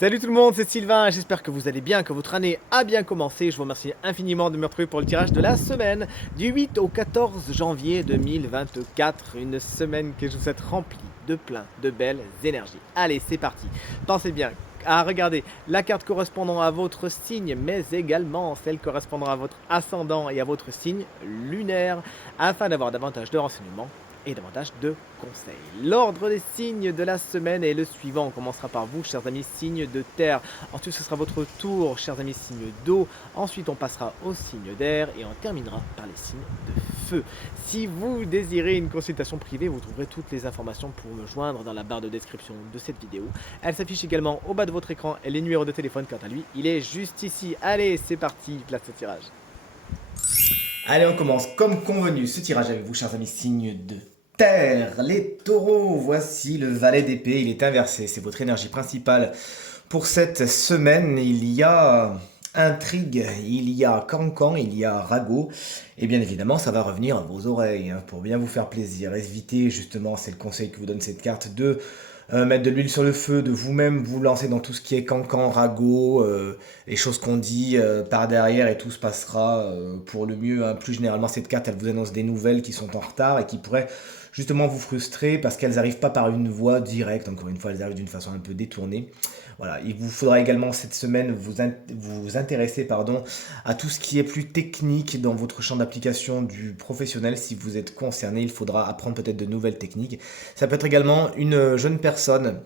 Salut tout le monde, c'est Sylvain, j'espère que vous allez bien, que votre année a bien commencé. Je vous remercie infiniment de me retrouver pour le tirage de la semaine du 8 au 14 janvier 2024. Une semaine que je vous souhaite remplie de plein de belles énergies. Allez, c'est parti. Pensez bien à regarder la carte correspondant à votre signe, mais également celle correspondant à votre ascendant et à votre signe lunaire, afin d'avoir davantage de renseignements et davantage de conseils. L'ordre des signes de la semaine est le suivant. On commencera par vous, chers amis, signes de terre. Ensuite, ce sera votre tour, chers amis, signes d'eau. Ensuite, on passera aux signes d'air et on terminera par les signes de feu. Si vous désirez une consultation privée, vous trouverez toutes les informations pour me joindre dans la barre de description de cette vidéo. Elle s'affiche également au bas de votre écran et les numéros de téléphone, quant à lui, il est juste ici. Allez, c'est parti, place de tirage. Allez, on commence comme convenu ce tirage avec vous, chers amis, signes de terre. Les taureaux, voici le valet d'épée, il est inversé, c'est votre énergie principale pour cette semaine. Il y a intrigue, il y a cancan, il y a ragot, et bien évidemment ça va revenir à vos oreilles, hein, pour bien vous faire plaisir. Évitez justement, c'est le conseil que vous donne cette carte, de mettre de l'huile sur le feu, de vous-même vous lancer dans tout ce qui est cancan, ragot, les choses qu'on dit par derrière, et tout se passera pour le mieux, hein. Plus généralement, cette carte, elle vous annonce des nouvelles qui sont en retard et qui pourraient justement vous frustrer parce qu'elles n'arrivent pas par une voie directe. Encore une fois, elles arrivent d'une façon un peu détournée. Voilà, il vous faudra également cette semaine vous intéresser, pardon, à tout ce qui est plus technique dans votre champ d'application du professionnel. Si vous êtes concerné, il faudra apprendre peut-être de nouvelles techniques. Ça peut être également une jeune personne,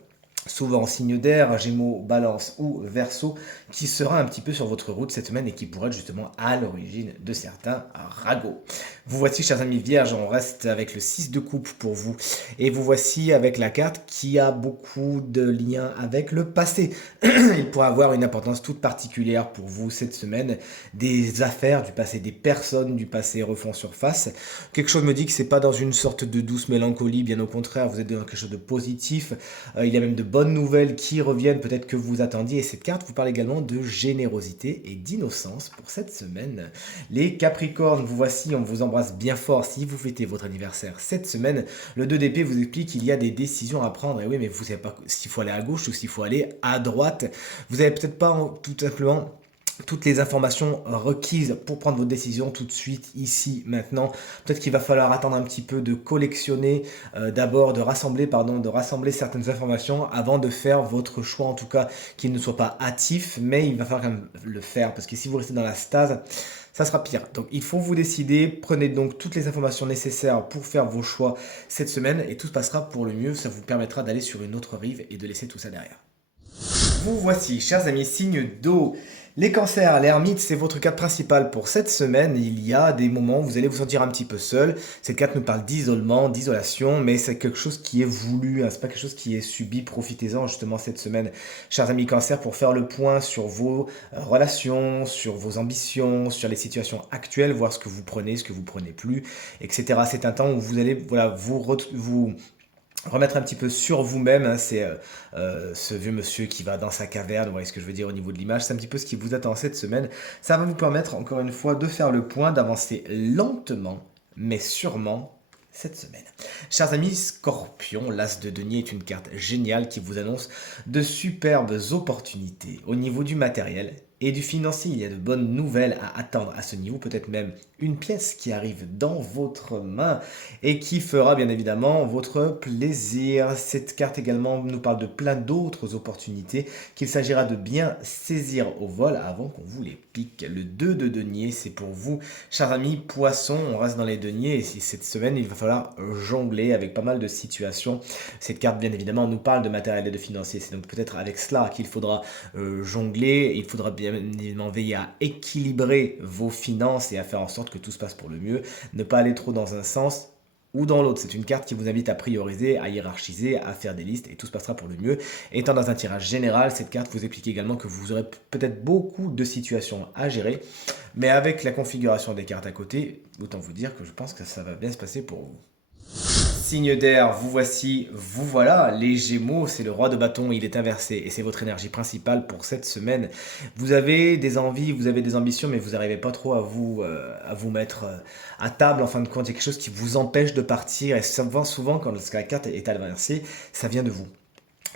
souvent signe d'air, Gémeaux, Balance ou Verseau, qui sera un petit peu sur votre route cette semaine et qui pourrait être justement à l'origine de certains ragots. Vous voici, chers amis vierges, on reste avec le 6 de coupe pour vous. Et vous voici avec la carte qui a beaucoup de liens avec le passé. Il pourra avoir une importance toute particulière pour vous cette semaine. Des affaires du passé, des personnes du passé refont surface. Quelque chose me dit que c'est pas dans une sorte de douce mélancolie, bien au contraire, vous êtes dans quelque chose de positif. Il y a même de bonnes nouvelles qui reviennent, peut-être que vous attendiez. Et cette carte vous parle également de générosité et d'innocence pour cette semaine. Les Capricornes, vous voici, on vous embrasse bien fort si vous fêtez votre anniversaire cette semaine. Le 2 d'épée vous explique qu'il y a des décisions à prendre. Et oui, mais vous ne savez pas s'il faut aller à gauche ou s'il faut aller à droite. Vous n'avez peut-être pas tout simplement toutes les informations requises pour prendre votre décision tout de suite, ici, maintenant. Peut-être qu'il va falloir attendre un petit peu, de collectionner, d'abord, de rassembler certaines informations avant de faire votre choix, en tout cas qu'il ne soit pas hâtif, mais il va falloir quand même le faire, parce que si vous restez dans la stase, ça sera pire. Donc il faut vous décider, prenez donc toutes les informations nécessaires pour faire vos choix cette semaine, et tout se passera pour le mieux, ça vous permettra d'aller sur une autre rive et de laisser tout ça derrière. Vous voici, chers amis, signe d'eau. Les cancers, l'ermite, c'est votre carte principale pour cette semaine. Il y a des moments où vous allez vous sentir un petit peu seul. Cette carte nous parle d'isolement, d'isolation, mais c'est quelque chose qui est voulu, hein. C'est pas quelque chose qui est subi. Profitez-en justement cette semaine, chers amis cancers, pour faire le point sur vos relations, sur vos ambitions, sur les situations actuelles, voir ce que vous prenez, ce que vous prenez plus, etc. C'est un temps où vous allez, voilà, vous remettre un petit peu sur vous-même, hein. C'est ce vieux monsieur qui va dans sa caverne, vous voyez ce que je veux dire au niveau de l'image, c'est un petit peu ce qui vous attend cette semaine. Ça va vous permettre encore une fois de faire le point, d'avancer lentement mais sûrement cette semaine. Chers amis Scorpion, l'As de denier est une carte géniale qui vous annonce de superbes opportunités au niveau du matériel et du financier. Il y a de bonnes nouvelles à attendre à ce niveau, peut-être même une pièce qui arrive dans votre main et qui fera bien évidemment votre plaisir. Cette carte également nous parle de plein d'autres opportunités qu'il s'agira de bien saisir au vol avant qu'on vous les pique. Le 2 de denier, c'est pour vous, chers amis poissons. On reste dans les deniers et cette semaine, il va falloir jongler avec pas mal de situations. Cette carte, bien évidemment, nous parle de matériel et de financier. C'est donc peut-être avec cela qu'il faudra jongler. Il faudra bien évidemment veiller à équilibrer vos finances et à faire en sorte que tout se passe pour le mieux. Ne pas aller trop dans un sens ou dans l'autre. C'est une carte qui vous invite à prioriser, à hiérarchiser, à faire des listes, et tout se passera pour le mieux. Étant dans un tirage général, cette carte vous explique également que vous aurez peut-être beaucoup de situations à gérer, mais avec la configuration des cartes à côté, autant vous dire que je pense que ça va bien se passer pour vous. Signe d'air, vous voici, vous voilà. Les Gémeaux, c'est le roi de bâton, il est inversé et c'est votre énergie principale pour cette semaine. Vous avez des envies, vous avez des ambitions, mais vous n'arrivez pas trop à vous mettre à table. En fin de compte, il y a quelque chose qui vous empêche de partir, et souvent quand la carte est inversée, ça vient de vous.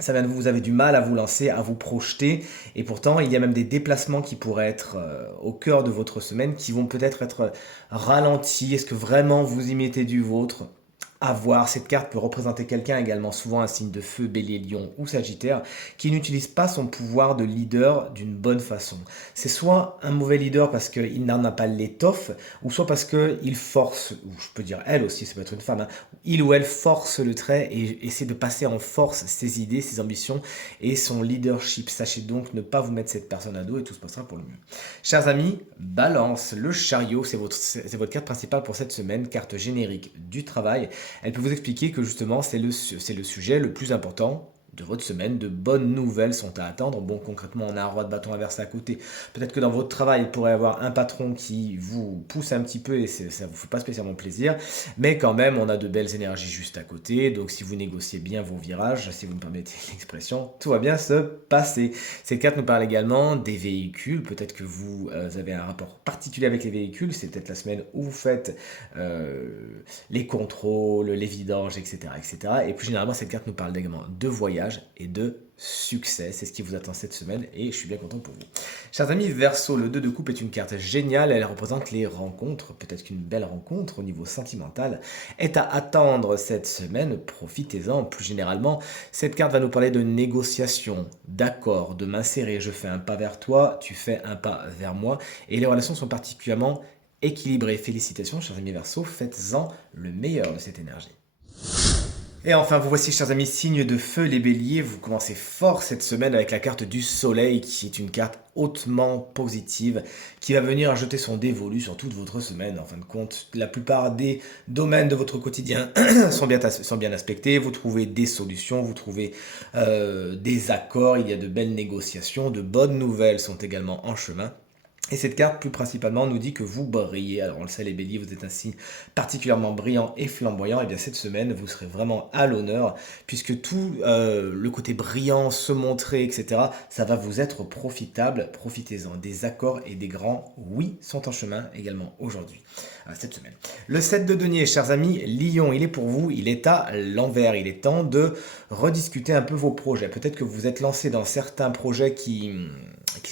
Ça vient de vous, vous avez du mal à vous lancer, à vous projeter, et pourtant il y a même des déplacements qui pourraient être au cœur de votre semaine, qui vont peut-être être ralentis. Est-ce que vraiment vous y mettez du vôtre? À voir, cette carte peut représenter quelqu'un également, souvent un signe de feu, bélier, lion ou sagittaire, qui n'utilise pas son pouvoir de leader d'une bonne façon. C'est soit un mauvais leader parce qu'il n'en a pas l'étoffe, ou soit parce qu'il force, ou je peux dire elle aussi, ça peut être une femme, hein, il ou elle force le trait et essaie de passer en force ses idées, ses ambitions et son leadership. Sachez donc ne pas vous mettre cette personne à dos et tout se passera pour le mieux. Chers amis, Balance, le chariot, c'est votre carte principale pour cette semaine, carte générique du travail. Elle peut vous expliquer que justement c'est le sujet le plus important de votre semaine. De bonnes nouvelles sont à attendre. Bon, concrètement, on a un roi de bâton inversé à côté. Peut-être que dans votre travail, il pourrait y avoir un patron qui vous pousse un petit peu et ça ne vous fait pas spécialement plaisir. Mais quand même, on a de belles énergies juste à côté. Donc si vous négociez bien vos virages, si vous me permettez l'expression, tout va bien se passer. Cette carte nous parle également des véhicules. Peut-être que vous avez un rapport particulier avec les véhicules. C'est peut-être la semaine où vous faites les contrôles, les vidanges, etc., etc. Et plus généralement, cette carte nous parle également de voyage et de succès. C'est ce qui vous attend cette semaine et je suis bien content pour vous. Chers amis, Verseau, le 2 de coupe est une carte géniale. Elle représente les rencontres. Peut-être qu'une belle rencontre au niveau sentimental est à attendre cette semaine. Profitez-en. Plus généralement, cette carte va nous parler de négociation, d'accord, de m'insérer. Je fais un pas vers toi, tu fais un pas vers moi. Et les relations sont particulièrement équilibrées. Félicitations, chers amis Verseau. Faites-en le meilleur de cette énergie. Et enfin, vous voici, chers amis, signe de feu, les béliers. Vous commencez fort cette semaine avec la carte du soleil, qui est une carte hautement positive, qui va venir ajouter son dévolu sur toute votre semaine. En fin de compte, la plupart des domaines de votre quotidien sont bien aspectés. Vous trouvez des solutions, vous trouvez des accords, il y a de belles négociations, de bonnes nouvelles sont également en chemin. Et cette carte, plus principalement, nous dit que vous brillez. Alors, on le sait, les béliers, vous êtes un signe particulièrement brillant et flamboyant. Et bien, cette semaine, vous serez vraiment à l'honneur, puisque tout le côté brillant, se montrer, etc., ça va vous être profitable. Profitez-en. Des accords et des grands oui sont en chemin également aujourd'hui, cette semaine. Le 7 de denier, chers amis, Lion, il est pour vous, il est à l'envers. Il est temps de rediscuter un peu vos projets. Peut-être que vous êtes lancé dans certains projets qui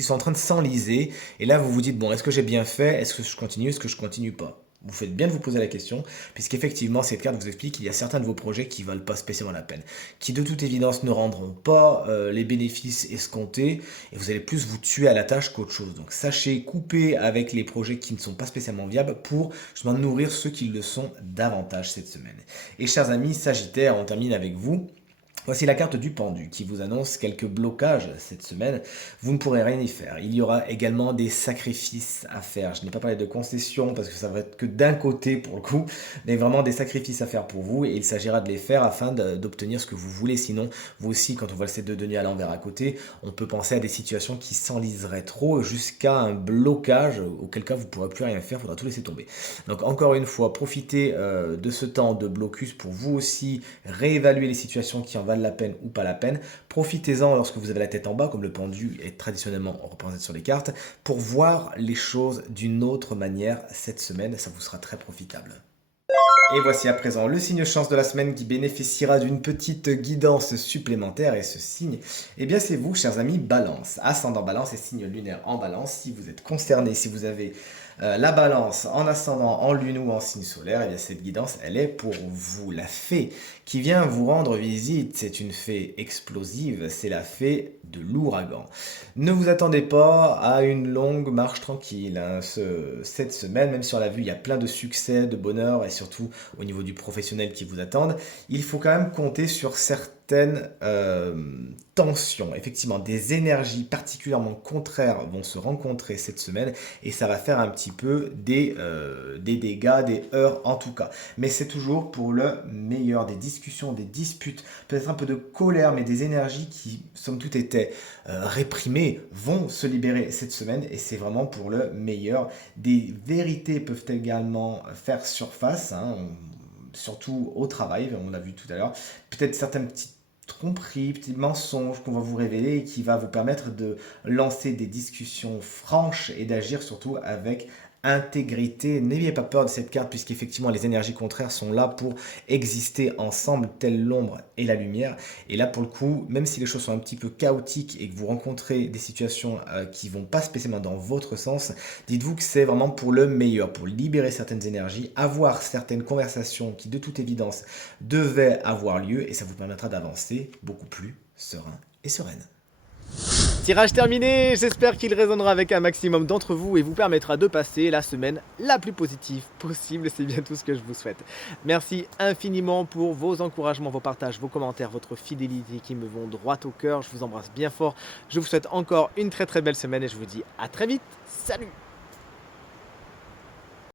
sont en train de s'enliser. Et là, vous vous dites, bon, est-ce que j'ai bien fait? Est-ce que je continue? Est-ce que je continue pas? Vous faites bien de vous poser la question, puisqu'effectivement, cette carte vous explique qu'il y a certains de vos projets qui ne valent pas spécialement la peine, qui de toute évidence ne rendront pas les bénéfices escomptés, et vous allez plus vous tuer à la tâche qu'autre chose. Donc sachez couper avec les projets qui ne sont pas spécialement viables pour justement nourrir ceux qui le sont davantage cette semaine. Et chers amis Sagittaires, on termine avec vous. Voici la carte du pendu qui vous annonce quelques blocages cette semaine. Vous ne pourrez rien y faire. Il y aura également des sacrifices à faire. Je n'ai pas parlé de concessions parce que ça va être que d'un côté pour le coup, mais vraiment des sacrifices à faire pour vous et il s'agira de les faire afin d'obtenir ce que vous voulez. Sinon, vous aussi, quand on voit le 7 de denier à l'envers à côté, on peut penser à des situations qui s'enliseraient trop jusqu'à un blocage, auquel cas vous ne pourrez plus rien faire, il faudra tout laisser tomber. Donc encore une fois, profitez de ce temps de blocus pour vous aussi réévaluer les situations qui en valent la peine ou pas la peine. Profitez-en lorsque vous avez la tête en bas, comme le pendu est traditionnellement représenté sur les cartes, pour voir les choses d'une autre manière cette semaine. Ça vous sera très profitable. Et voici à présent le signe chance de la semaine qui bénéficiera d'une petite guidance supplémentaire. Et ce signe, eh bien c'est vous, chers amis, Balance. Ascendant Balance et signe lunaire en Balance. Si vous êtes concerné, si vous avez la Balance en ascendant, en lune ou en signe solaire, eh bien cette guidance, elle est pour vous. La fée qui vient vous rendre visite, c'est une fée explosive, c'est la fée de l'ouragan. Ne vous attendez pas à une longue marche tranquille cette semaine, même si on l'a vu, il y a plein de succès, de bonheur et surtout au niveau du professionnel qui vous attendent. Il faut quand même compter sur certaines tensions. Effectivement, des énergies particulièrement contraires vont se rencontrer cette semaine et ça va faire un petit peu des dégâts, des heurts en tout cas. Mais c'est toujours pour le meilleur, des discussions, des disputes, peut-être un peu de colère, mais des énergies qui, somme toute, étaient réprimées, vont se libérer cette semaine et c'est vraiment pour le meilleur. Des vérités peuvent également faire surface, surtout au travail, on l'a vu tout à l'heure. Peut-être certaines petites tromperies, petits mensonges qu'on va vous révéler et qui va vous permettre de lancer des discussions franches et d'agir surtout avec intégrité. N'ayez pas peur de cette carte puisqu'effectivement les énergies contraires sont là pour exister ensemble, telle l'ombre et la lumière. Et là pour le coup, même si les choses sont un petit peu chaotiques et que vous rencontrez des situations qui vont pas spécialement dans votre sens, dites-vous que c'est vraiment pour le meilleur, pour libérer certaines énergies, avoir certaines conversations qui de toute évidence devaient avoir lieu et ça vous permettra d'avancer beaucoup plus serein et sereine. Tirage terminé, j'espère qu'il résonnera avec un maximum d'entre vous et vous permettra de passer la semaine la plus positive possible, c'est bien tout ce que je vous souhaite. Merci infiniment pour vos encouragements, vos partages, vos commentaires, votre fidélité qui me vont droit au cœur, je vous embrasse bien fort, je vous souhaite encore une très belle semaine et je vous dis à très vite, salut!